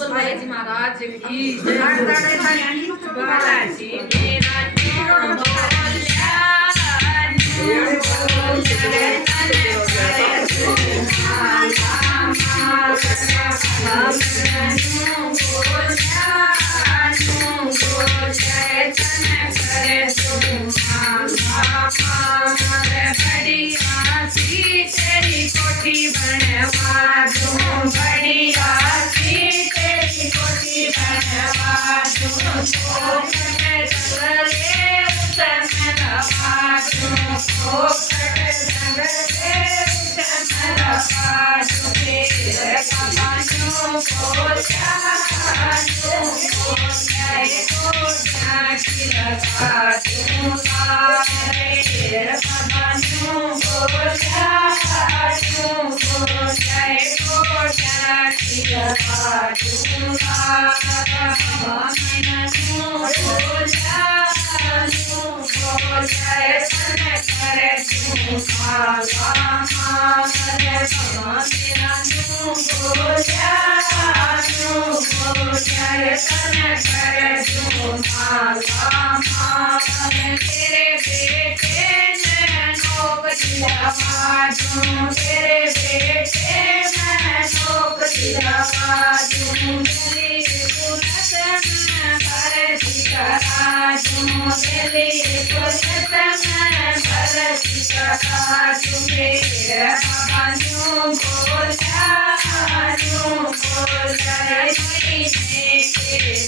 बालाजी महाराज की जय। बालाजी मेरा जीवन बोल्या तेरी कोठी बनवा दूं बढ़िया सी तेरी कोठी बनवा दूं चले उतन लगा दूं चले उतन लगा दूं तेरे कमानों को जाऊं को जाके लगा दूंगा तेरे कमानों को जाऊं को जाके लगा दूंगा तेरे बेटे ने नौकरी लगा दूं तेरे बेटे मैं नौकरी लगा दूं मेरी पुरत में भर्ती करा दूं मेरी पुरत में भर्ती करा दूं मेरे बाबू बोला के साथ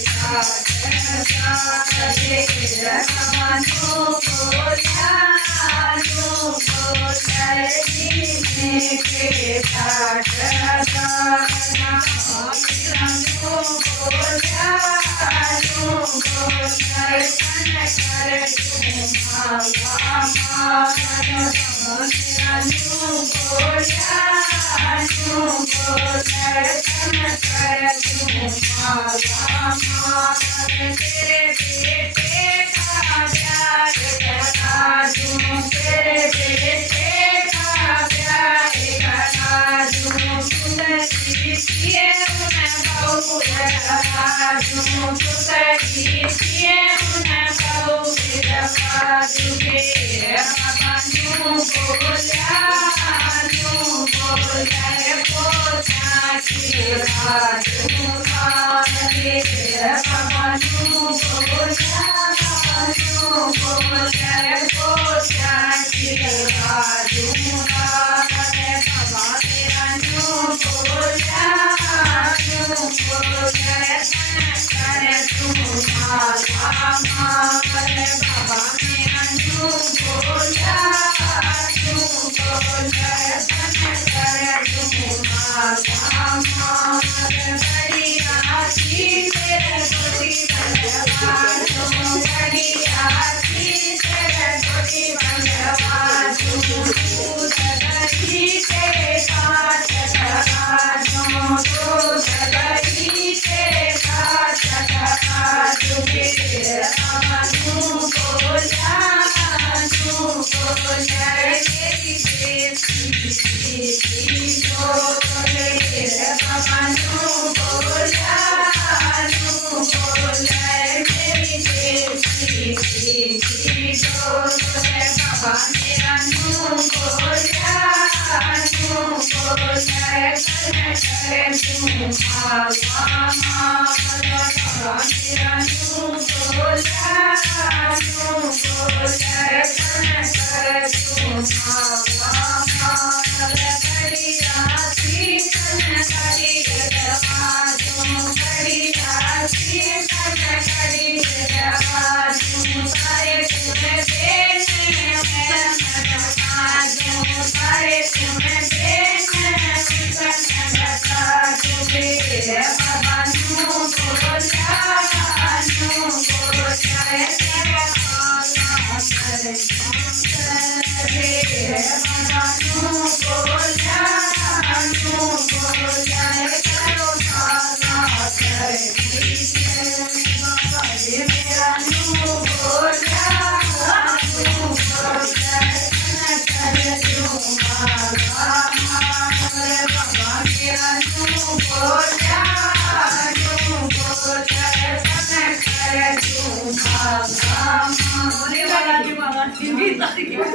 ગીત